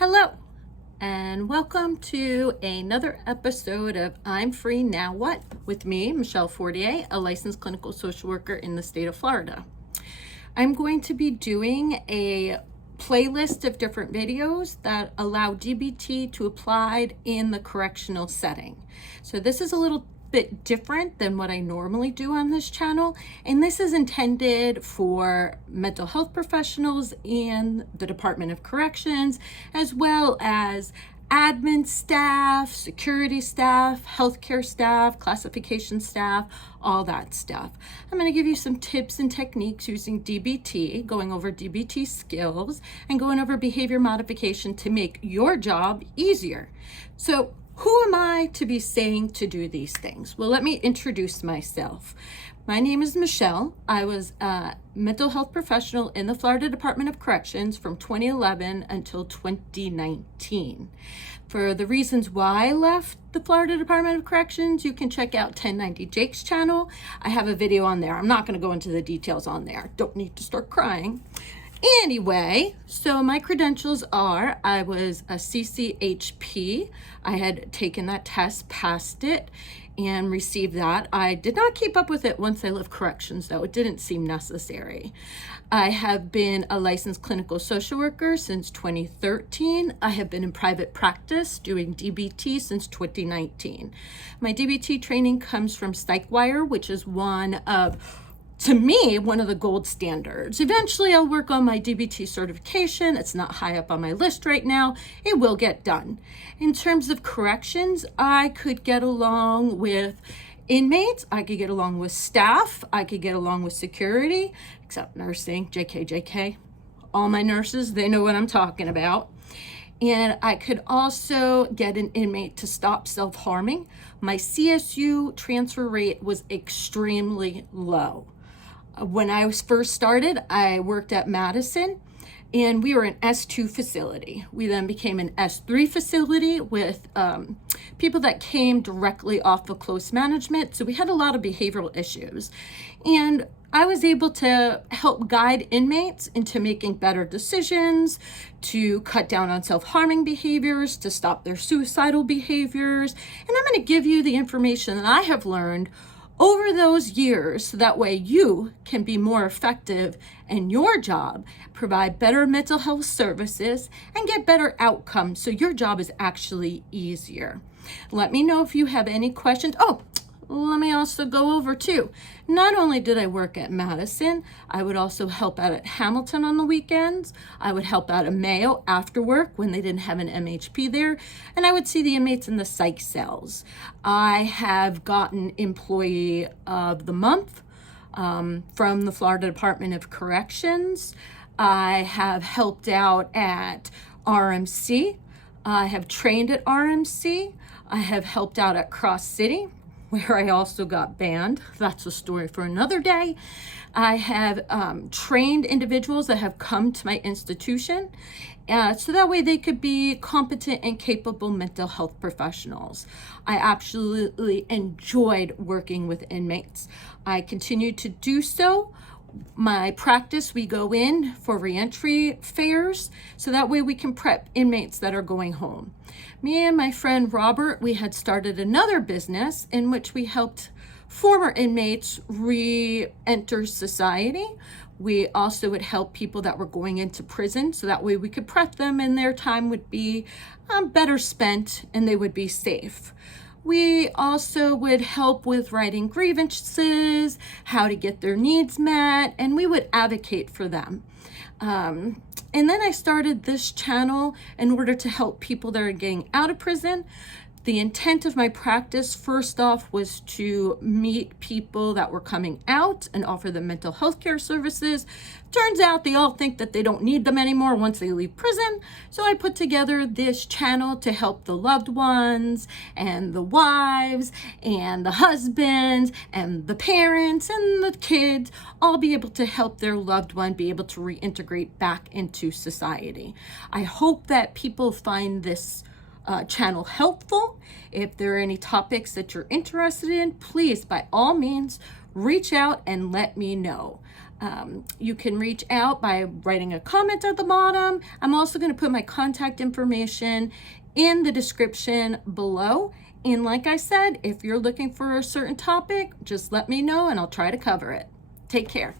Hello, and welcome to another episode of I'm Free Now What with me, Michelle Fortier, a licensed clinical social worker in the state of Florida. I'm going to be doing a playlist of different videos that allow DBT to apply in the correctional setting. So this is a little bit different than what I normally do on this channel, and this is intended for mental health professionals in the Department of Corrections, as well as admin staff, security staff, healthcare staff, classification staff, all that stuff. I'm going to give you some tips and techniques using DBT, going over DBT skills, and going over behavior modification to make your job easier. So who am I to be saying to do these things? Well, let me introduce myself. My name is Michelle. I was a mental health professional in the Florida Department of Corrections from 2011 until 2019. For the reasons why I left the Florida Department of Corrections, you can check out 1090 Jake's channel. I have a video on there. I'm not going to go into the details on there. Don't need to start crying. Anyway, so my credentials are I was a CCHP. I had taken that test, passed it, and received that. I did not keep up with it once I left corrections, though. It didn't seem necessary. I have been a licensed clinical social worker since 2013. I have been in private practice doing DBT since 2019. My DBT training comes from PsychWire, which is one of the gold standards. Eventually, I'll work on my DBT certification. It's not high up on my list right now. It will get done. In terms of corrections, I could get along with inmates. I could get along with staff. I could get along with security, except nursing, JK. All my nurses, they know what I'm talking about. And I could also get an inmate to stop self-harming. My CSU transfer rate was extremely low. When I was first started, I worked at Madison, and we were an S2 facility. We then became an S3 facility with people that came directly off of close management. So we had a lot of behavioral issues. And I was able to help guide inmates into making better decisions, to cut down on self-harming behaviors, to stop their suicidal behaviors. And I'm going to give you the information that I have learned over those years, so that way you can be more effective in your job, provide better mental health services, and get better outcomes so your job is actually easier. Let me know if you have any questions. Oh, let me also go over too. Not only did I work at Madison, I would also help out at Hamilton on the weekends. I would help out at Mayo after work when they didn't have an MHP there. And I would see the inmates in the psych cells. I have gotten Employee of the Month from the Florida Department of Corrections. I have helped out at RMC. I have trained at RMC. I have helped out at Cross City, where I also got banned. That's a story for another day. I have trained individuals that have come to my institution, so that way they could be competent and capable mental health professionals. I absolutely enjoyed working with inmates. I continue to do so. My practice, we go in for reentry fairs, so that way we can prep inmates that are going home. Me and my friend Robert, we had started another business in which we helped former inmates re-enter society. We also would help people that were going into prison, so that way we could prep them and their time would be better spent and they would be safe. We also would help with writing grievances, how to get their needs met, and we would advocate for them. And then I started this channel in order to help people that are getting out of prison. The intent of my practice, first off, was to meet people that were coming out and offer them mental health care services. Turns out they all think that they don't need them anymore once they leave prison. So I put together this channel to help the loved ones and the wives and the husbands and the parents and the kids all be able to help their loved one be able to reintegrate back into society. I hope that people find this channel helpful. If there are any topics that you're interested in, please, by all means, reach out and let me know. You can reach out by writing a comment at the bottom. I'm also going to put my contact information in the description below. And like I said, if you're looking for a certain topic, just let me know and I'll try to cover it. Take care.